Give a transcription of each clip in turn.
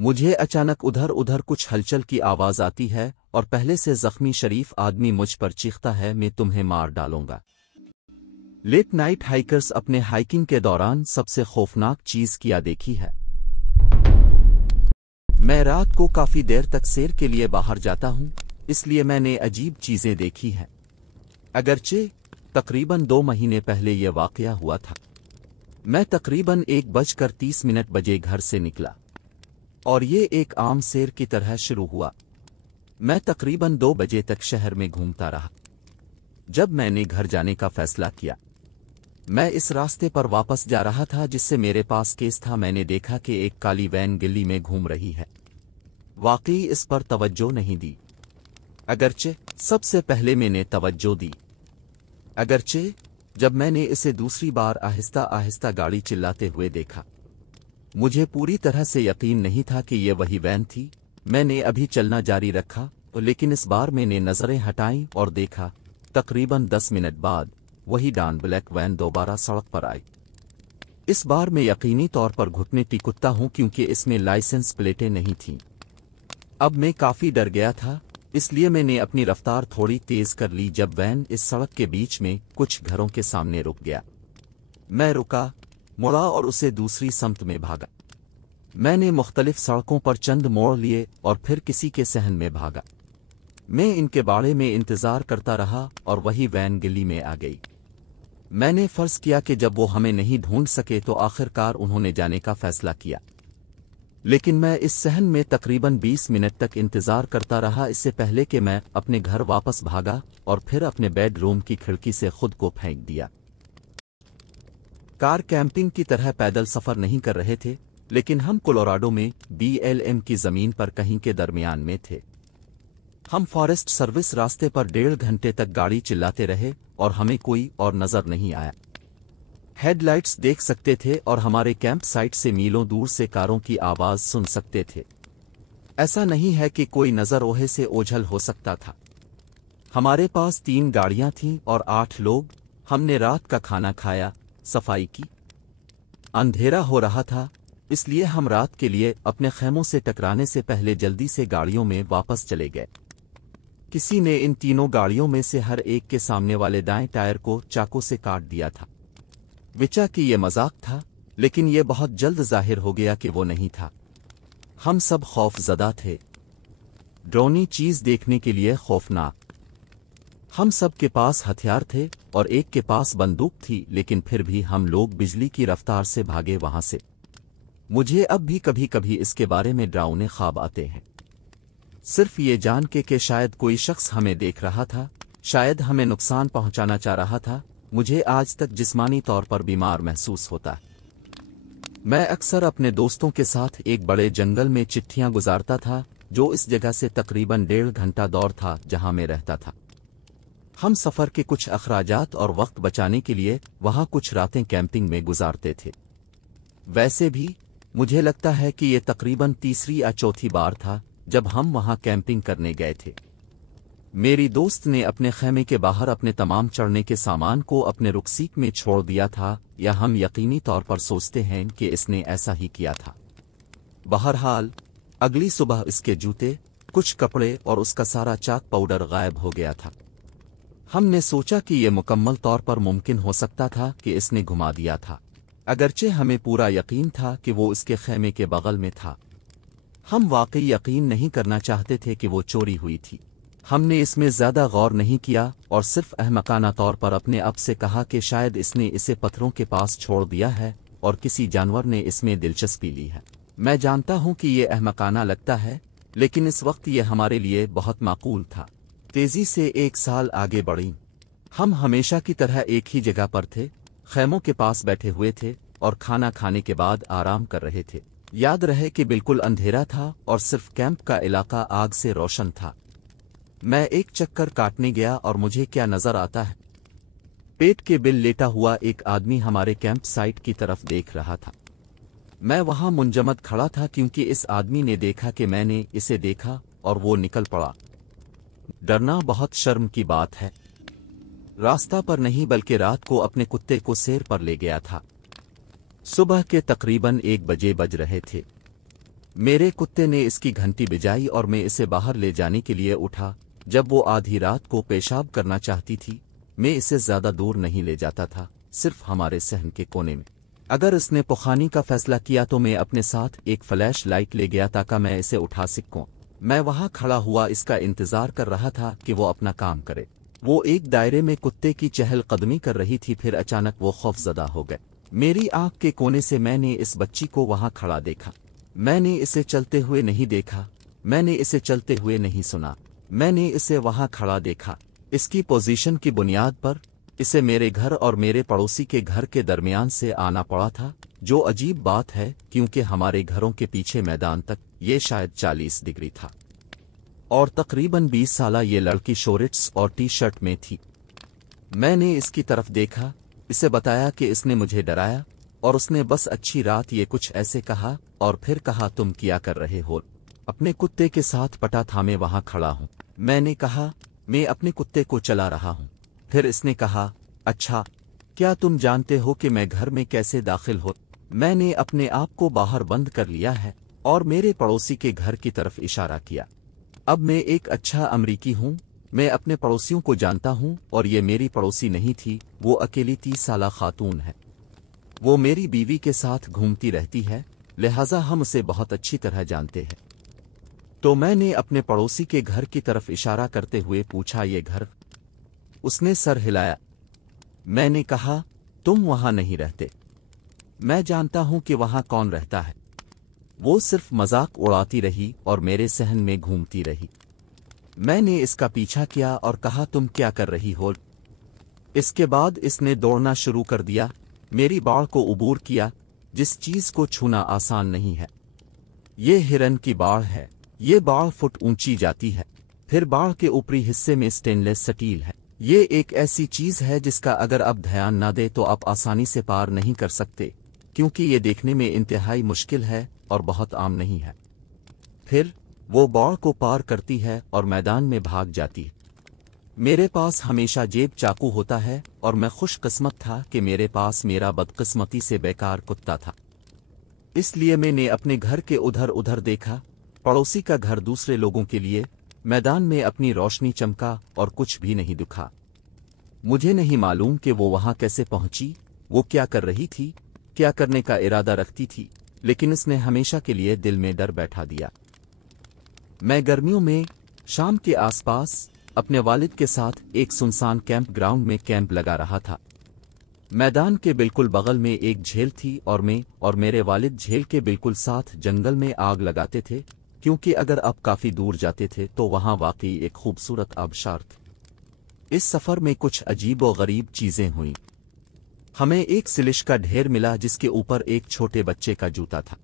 मुझे अचानक उधर उधर कुछ हलचल की आवाज आती है और पहले से जख्मी शरीफ आदमी मुझ पर चीखता है, मैं तुम्हें मार डालूंगा। लेट नाइट हाइकर्स अपने हाइकिंग के दौरान सबसे खौफनाक चीज क्या देखी है। मैं रात को काफी देर तक सैर के लिए बाहर जाता हूं, इसलिए मैंने अजीब चीजें देखी हैं। अगरचे तकरीबन 2 महीने पहले यह वाकया हुआ था। मैं तकरीबन 1:30 बजे घर से निकला और ये एक आम सैर की तरह शुरू हुआ। मैं तकरीबन 2 बजे तक शहर में घूमता रहा। जब मैंने घर जाने का फैसला किया, मैं इस रास्ते पर वापस जा रहा था जिससे मेरे पास केस था। मैंने देखा कि एक काली वैन गली में घूम रही है। वाकई इस पर तवज्जो नहीं दी, अगरचे सबसे पहले मैंने तवज्जो दी। अगरचे जब मैंने इसे दूसरी बार आहिस्ता आहिस्ता गाड़ी चिल्लाते हुए देखा, मुझे पूरी तरह से यकीन नहीं था कि ये वही वैन थी। मैंने अभी चलना जारी रखा, लेकिन इस बार मैंने नजरें हटाईं और देखा तकरीबन 10 मिनट बाद वही डॉन ब्लैक वैन दोबारा सड़क पर आई। इस बार मैं यकीनी तौर पर घुटने टिकुत्ता हूं क्योंकि इसमें लाइसेंस प्लेटें नहीं थीं। अब मैं काफी डर गया था, इसलिए मैंने अपनी रफ्तार थोड़ी तेज कर ली। जब वैन इस सड़क के बीच में कुछ घरों के सामने रुक गया, मैं रुका, मुड़ा और उसे दूसरी समत में भागा। मैंने मुख्तलिफ सड़कों पर चंद मोड़ लिए और फिर किसी के सहन में भागा। मैं इनके बाड़े में इंतजार करता रहा और वही वैन गली में आ गई। मैंने फर्ज किया कि जब वो हमें नहीं ढूंढ सके तो आखिरकार उन्होंने जाने का फैसला किया। लेकिन मैं इस सहन में तकरीबन 20 मिनट तक इंतजार करता रहा, इससे पहले कि मैं अपने घर वापस भागा और फिर अपने बेडरूम की खिड़की से खुद को फेंक दिया। कार कैंपिंग की तरह पैदल सफर नहीं कर रहे थे, लेकिन हम कोलोराडो में BLM की जमीन पर कहीं के दरमियान में थे। हम फॉरेस्ट सर्विस रास्ते पर 1.5 घंटे तक गाड़ी चिल्लाते रहे और हमें कोई और नजर नहीं आया। हेडलाइट्स देख सकते थे और हमारे कैंप साइट से मीलों दूर से कारों की आवाज सुन सकते थे। ऐसा नहीं है कि कोई नजर ओहे से ओझल हो सकता था। हमारे पास 3 गाड़ियां थीं और 8 लोग। हमने रात का खाना खाया, सफाई की। अंधेरा हो रहा था, इसलिए हम रात के लिए अपने खेमों से टकराने से पहले जल्दी से गाड़ियों में वापस चले गए। किसी ने इन तीनों गाड़ियों में से हर एक के सामने वाले दाएं टायर को चाकू से काट दिया था। विचा कि ये मजाक था, लेकिन ये बहुत जल्द जाहिर हो गया कि वो नहीं था। हम सब खौफजदा थे, ड्रोनी चीज देखने के लिए खौफनाक। हम सब के पास हथियार थे और एक के पास बंदूक थी, लेकिन फिर भी हम लोग बिजली की रफ्तार से भागे वहां से। मुझे अब भी कभी कभी इसके बारे में डरावने ख्वाब आते हैं, सिर्फ ये जान के शायद कोई शख्स हमें देख रहा था, शायद हमें नुकसान पहुंचाना चाह रहा था। मुझे आज तक जिस्मानी तौर पर बीमार महसूस होता है। मैं अक्सर अपने दोस्तों के साथ एक बड़े जंगल में चिट्ठियां गुजारता था, जो इस जगह से तकरीबन 1.5 घंटा दूर था जहां मैं रहता था। हम सफर के कुछ अखराजात और वक्त बचाने के लिए वहां कुछ रातें कैंपिंग में गुजारते थे। वैसे भी मुझे लगता है कि यह तकरीबन तीसरी या चौथी बार था जब हम वहां कैंपिंग करने गए थे। मेरी दोस्त ने अपने खेमे के बाहर अपने तमाम चढ़ने के सामान को अपने रुकसीक में छोड़ दिया था, या हम यकीनी तौर पर सोचते हैं कि इसने ऐसा ही किया था। बहरहाल अगली सुबह इसके जूते, कुछ कपड़े और उसका सारा चाक पाउडर गायब हो गया था। हमने सोचा कि यह मुकम्मल तौर पर मुमकिन हो सकता था कि इसने घुमा दिया था, अगरचे हमें पूरा यकीन था कि वो इसके खेमे के बगल में था। हम वाकई यकीन नहीं करना चाहते थे कि वो चोरी हुई थी। हमने इसमें ज्यादा गौर नहीं किया और सिर्फ अहमकाना तौर पर अपने आप से कहा कि शायद इसने इसे पत्थरों के पास छोड़ दिया है और किसी जानवर ने इसमें दिलचस्पी ली है। मैं जानता हूं कि ये अहमकाना लगता है, लेकिन इस वक्त ये हमारे लिए बहुत माकूल था। तेजी से 1 साल आगे बढ़ी। हम हमेशा की तरह एक ही जगह पर थे, खेमों के पास बैठे हुए थे और खाना खाने के बाद आराम कर रहे थे। याद रहे कि बिल्कुल अंधेरा था और सिर्फ कैंप का इलाका आग से रोशन था। मैं एक चक्कर काटने गया और मुझे क्या नजर आता है, पेट के बिल लेटा हुआ एक आदमी हमारे कैंप साइट की तरफ देख रहा था। मैं वहां मुंजमद खड़ा था क्योंकि इस आदमी ने देखा कि मैंने इसे देखा और वो निकल पड़ा। डरना बहुत शर्म की बात है। रास्ता पर नहीं बल्कि रात को अपने कुत्ते को सैर पर ले गया था। सुबह के तकरीबन 1 बजे बज रहे थे। میرے कुत्ते ने इसकी घंटी बजाई और मैं इसे बाहर ले जाने के लिए उठा। जब वो आधी रात को पेशाब करना चाहती थी, मैं इसे ज्यादा दूर नहीं ले जाता था, सिर्फ हमारे सहन के कोने में। अगर इसने पुखानी का फैसला किया तो मैं अपने साथ एक फ्लैश लाइट ले गया ताकि मैं इसे उठा सकूं। मैं वहां खड़ा हुआ इसका इंतजार कर रहा था कि वो अपना काम करे। वो एक दायरे में कुत्ते की चहलकदमी कर रही थी, फिर अचानक वो खौफजदा हो गए। मेरी आंख के कोने से मैंने इस बच्ची को वहां खड़ा देखा। मैंने इसे चलते हुए नहीं देखा, मैंने इसे चलते हुए नहीं सुना, मैंने इसे वहां खड़ा देखा। इसकी पोजीशन की बुनियाद पर इसे मेरे घर और मेरे पड़ोसी के घर के दरमियान से आना पड़ा था, जो अजीब बात है क्योंकि हमारे घरों के पीछे मैदान तक ये शायद 40 डिग्री था और तकरीबन 20 साल ये लड़की शॉर्ट्स और टी शर्ट में थी। मैंने इसकी तरफ देखा, इसे बताया कि इसने मुझे डराया और उसने बस अच्छी रात ये कुछ ऐसे कहा और फिर कहा तुम क्या कर रहे हो। अपने कुत्ते के साथ पटा थामे वहां खड़ा हूं। मैंने कहा मैं अपने कुत्ते को चला रहा हूं। फिर इसने कहा अच्छा, क्या तुम जानते हो कि मैं घर में कैसे दाखिल हो। मैंने अपने आप को बाहर बंद कर लिया है और मेरे पड़ोसी के घर की तरफ इशारा किया। अब मैं एक अच्छा अमरीकी हूं, मैं अपने पड़ोसियों को जानता हूं और ये मेरी पड़ोसी नहीं थी, वो अकेली 30 साल खातून है। वो मेरी बीवी के साथ घूमती रहती है, लिहाजा हम उसे बहुत अच्छी तरह जानते हैं। तो मैंने अपने पड़ोसी के घर की तरफ इशारा करते हुए पूछा ये घर। उसने सर हिलाया। मैंने कहा तुम वहां नहीं रहते, मैं जानता हूं कि वहां कौन रहता है। वो सिर्फ मजाक उड़ाती रही और मेरे सहन में घूमती रही। मैंने इसका पीछा किया और कहा तुम क्या कर रही हो। इसके बाद इसने दौड़ना शुरू कर दिया, मेरी बाड़ को उबूर किया, जिस चीज को छूना आसान नहीं है। ये हिरन की बाड़ है। ये बाड़ फुट ऊंची जाती है, फिर बाड़ के ऊपरी हिस्से में स्टेनलेस स्टील है। ये एक ऐसी चीज है जिसका अगर आप ध्यान ना दे तो आप आसानी से पार नहीं कर सकते, क्योंकि ये देखने में इंतहाई मुश्किल है और बहुत आम नहीं है। फिर वो बाड़ को पार करती है और मैदान में भाग जाती है। मेरे पास हमेशा जेब चाकू होता है और मैं खुशकिस्मत था कि मेरे पास मेरा बदकिस्मती से बेकार कुत्ता था। इसलिए मैंने अपने घर के उधर उधर देखा, पड़ोसी का घर दूसरे लोगों के लिए, मैदान में अपनी रोशनी चमका और कुछ भी नहीं दिखा। मुझे नहीं मालूम कि वो वहां कैसे पहुंची, वो क्या कर रही थी, क्या करने का इरादा रखती थी, लेकिन इसने हमेशा के लिए दिल में डर बैठा दिया। मैं गर्मियों में शाम के आसपास अपने वालिद के साथ एक सुनसान कैंप ग्राउंड में कैंप लगा रहा था। मैदान के बिल्कुल बगल में एक झील थी और मैं और मेरे वालिद झील के बिल्कुल साथ जंगल में आग लगाते थे, क्योंकि अगर आप काफी दूर जाते थे तो वहां वाकई एक खूबसूरत आबशार थी। इस सफर में कुछ अजीब और गरीब चीजें हुईं। हमें एक सिलिश का ढेर मिला जिसके ऊपर एक छोटे बच्चे का जूता था।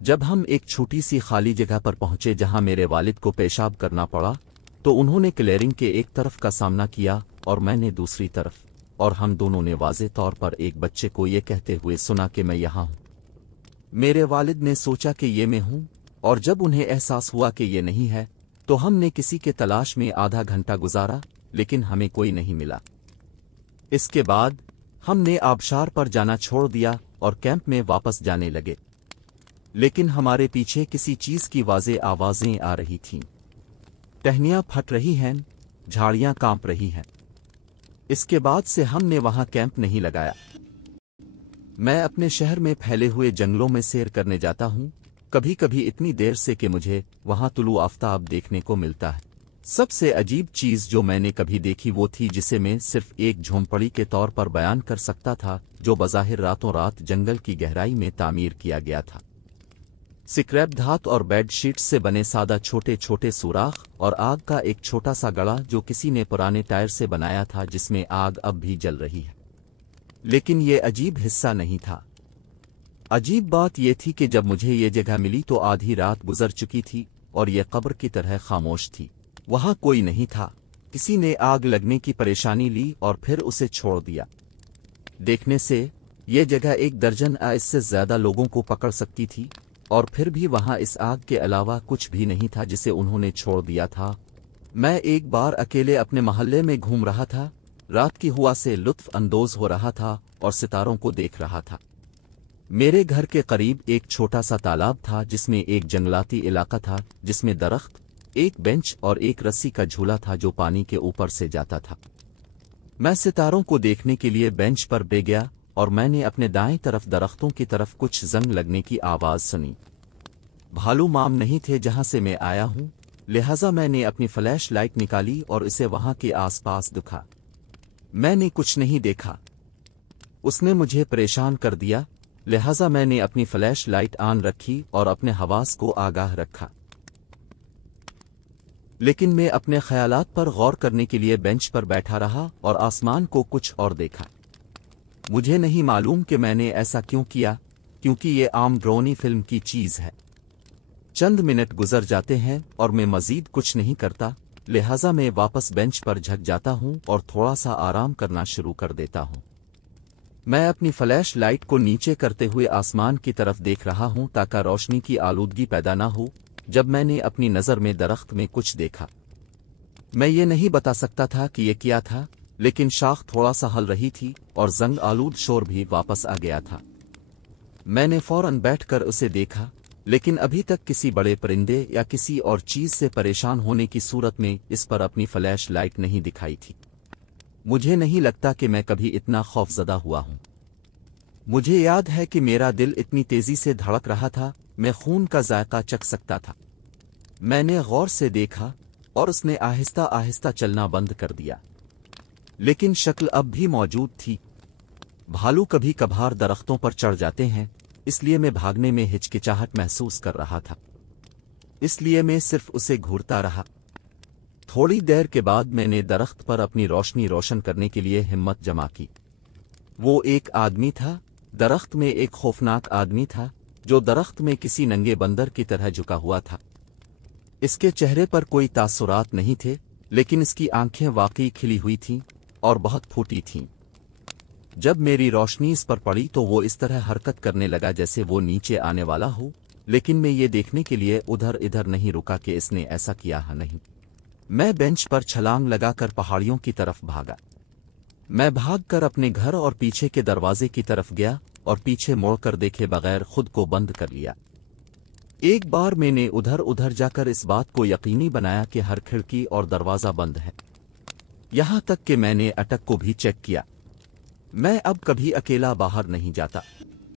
जब हम एक छोटी सी खाली जगह पर पहुंचे जहां मेरे वालिद को पेशाब करना पड़ा, तो उन्होंने क्लियरिंग के एक तरफ का सामना किया और मैंने दूसरी तरफ, और हम दोनों ने वाज़े तौर पर एक बच्चे को ये कहते हुए सुना कि मैं यहाँ हूँ। मेरे वालिद ने सोचा कि ये मैं हूँ, और जब उन्हें एहसास हुआ कि ये नहीं है तो हमने किसी के तलाश में आधा घंटा गुजारा, लेकिन हमें कोई नहीं मिला। इसके बाद हमने आबशार पर जाना छोड़ दिया और कैंप में वापस जाने लगे, लेकिन हमारे पीछे किसी चीज की वाज़े आवाजें आ रही थीं। टहनियां फट रही हैं, झाड़ियां कांप रही हैं। इसके बाद से हमने वहां कैंप नहीं लगाया। मैं अपने शहर में फैले हुए जंगलों में सैर करने जाता हूं, कभी कभी इतनी देर से कि मुझे वहां तुलू आफ्ताब देखने को मिलता है। सबसे अजीब चीज जो मैंने कभी देखी वो थी जिसे मैं सिर्फ एक झोंपड़ी के तौर पर बयान कर सकता था, जो बज़ाहिर रातों रात जंगल की गहराई में तामीर किया गया था। स्क्रैप धातु और बेड शीट्स से बने सादा छोटे छोटे सुराख और आग का एक छोटा सा गड़ा जो किसी ने पुराने टायर से बनाया था, जिसमें आग अब भी जल रही है। लेकिन ये अजीब हिस्सा नहीं था। अजीब बात यह थी कि जब मुझे ये जगह मिली तो आधी रात गुजर चुकी थी और ये कब्र की तरह खामोश थी। वहां कोई नहीं था। किसी ने आग लगने की परेशानी ली और फिर उसे छोड़ दिया। देखने से ये जगह 1 दर्जन या इससे ज्यादा लोगों को पकड़ सकती थी, और फिर भी वहां इस आग के अलावा कुछ भी नहीं था जिसे उन्होंने छोड़ दिया था। मैं एक बार अकेले अपने मोहल्ले में घूम रहा था, रात की हवा से लुत्फ अंदोज हो रहा था और सितारों को देख रहा था। میرے گھر کے قریب ایک چھوٹا سا تالاب تھا جس میں ایک جنگلاتی علاقہ تھا جس میں درخت، ایک بینچ اور ایک رسی کا جھولا تھا جو پانی کے اوپر سے جاتا تھا۔ میں ستاروں کو دیکھنے کے لیے بینچ پر بے گیا اور میں نے اپنے دائیں طرف درختوں کی طرف کچھ زنگ لگنے کی آواز سنی۔ بھالو مام نہیں تھے جہاں سے میں آیا ہوں، لہذا میں نے اپنی فلیش لائٹ نکالی اور اسے وہاں کے آس پاس دکھا۔ میں نے کچھ نہیں دیکھا۔ اس نے مجھے پریشان کر دیا، لہذا میں نے اپنی فلیش لائٹ آن رکھی اور اپنے حواس کو آگاہ رکھا، لیکن میں اپنے خیالات پر غور کرنے کے لیے بینچ پر بیٹھا رہا اور آسمان کو کچھ اور دیکھا۔ مجھے نہیں معلوم کہ میں نے ایسا کیوں کیا، کیونکہ یہ عام ڈرونی فلم کی چیز ہے۔ چند منٹ گزر جاتے ہیں اور میں مزید کچھ نہیں کرتا، لہذا میں واپس بینچ پر جھک جاتا ہوں اور تھوڑا سا آرام کرنا شروع کر دیتا ہوں۔ میں اپنی فلیش لائٹ کو نیچے کرتے ہوئے آسمان کی طرف دیکھ رہا ہوں تاکہ روشنی کی آلودگی پیدا نہ ہو۔ جب میں نے اپنی نظر میں درخت میں کچھ دیکھا، میں یہ نہیں بتا سکتا تھا کہ یہ کیا تھا، لیکن شاخ تھوڑا سا ہل رہی تھی اور زنگ آلود شور بھی واپس آ گیا تھا۔ میں نے فوراً بیٹھ کر اسے دیکھا، لیکن ابھی تک کسی بڑے پرندے یا کسی اور چیز سے پریشان ہونے کی صورت میں اس پر اپنی فلیش لائٹ نہیں دکھائی تھی۔ مجھے نہیں لگتا کہ میں کبھی اتنا خوفزدہ ہوا ہوں۔ مجھے یاد ہے کہ میرا دل اتنی تیزی سے دھڑک رہا تھا، میں خون کا ذائقہ چکھ سکتا تھا۔ میں نے غور سے دیکھا اور اس نے آہستہ آہستہ چلنا بند کر دیا، لیکن شکل اب بھی موجود تھی۔ بھالو کبھی کبھار درختوں پر چڑھ جاتے ہیں، اس لیے میں بھاگنے میں ہچکچاہٹ محسوس کر رہا تھا، اس لیے میں صرف اسے گھورتا رہا۔ تھوڑی دیر کے بعد میں نے درخت پر اپنی روشنی روشن کرنے کے لیے ہمت جمع کی۔ وہ ایک آدمی تھا، درخت میں ایک خوفناک آدمی تھا جو درخت میں کسی ننگے بندر کی طرح جھکا ہوا تھا۔ اس کے چہرے پر کوئی تاثرات نہیں تھے، لیکن اس کی آنکھیں واقعی کھلی ہوئی تھیں اور بہت پھوٹی تھیں۔ جب میری روشنی اس پر پڑی تو وہ اس طرح حرکت کرنے لگا جیسے وہ نیچے آنے والا ہو، لیکن میں یہ دیکھنے کے لیے ادھر ادھر نہیں رکا کہ اس نے ایسا کیا ہے نہیں۔ میں بینچ پر چھلانگ لگا کر پہاڑیوں کی طرف بھاگا۔ میں بھاگ کر اپنے گھر اور پیچھے کے دروازے کی طرف گیا اور پیچھے موڑ کر دیکھے بغیر خود کو بند کر لیا۔ ایک بار میں نے ادھر ادھر جا کر اس بات کو یقینی بنایا کہ ہر کھڑکی اور دروازہ بند ہے، یہاں تک کہ میں نے اٹک کو بھی چیک کیا۔ میں اب کبھی اکیلا باہر نہیں جاتا۔